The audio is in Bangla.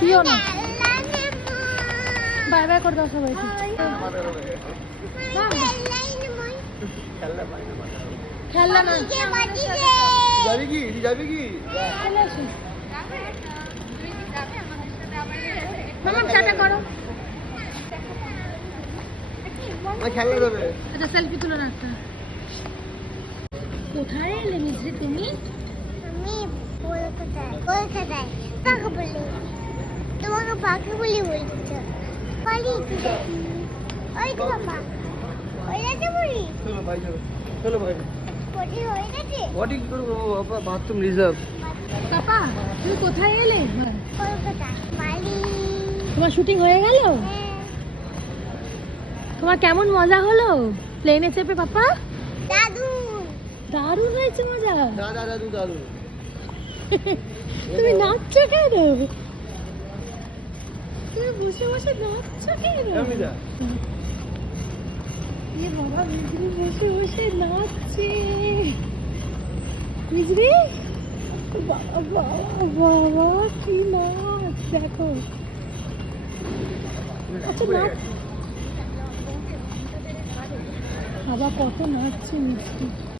কিও না, বাই বাই করে দাও সবাইকে। খেলনা না, যাবি কি? যাবি কি? চলে আসো। মামা টাটা করো। খেলনা যাবে। আচ্ছা সেলফি তুলো না একটা। কোথায় এলে মিজরি তুমি? আমি কলকাতায় পাখা বলি, তোমাকে পাখা বলি বলছো। পালি ওই তো বাবা, ওই যাচ্ছে বলি চলো ভাই, চলো ভাই। পটি হয়ে গেছে। বডি কি করবো বাবা? Bathroom reserve. পাপা তুমি কোথায় এলে? কলকাতা পালি। তোমার শুটিং হয়ে গেল? তোমার কেমন মজা হলো প্লেনে চেপে পাপা? দাদু দারুণ হয়েছে মজা। দাদা দাদু দাদু। তুমি নাচছো কেন? তুমি বসে বসে নাচছো কেন? আমি যা। এ বাবা মিজরি বসে বসে নাচছে। মিজরি বাবা বাবা বাবা কি নাচ দেখো। আচ্ছা নাচ বাবা কত নাচছে মিজরি।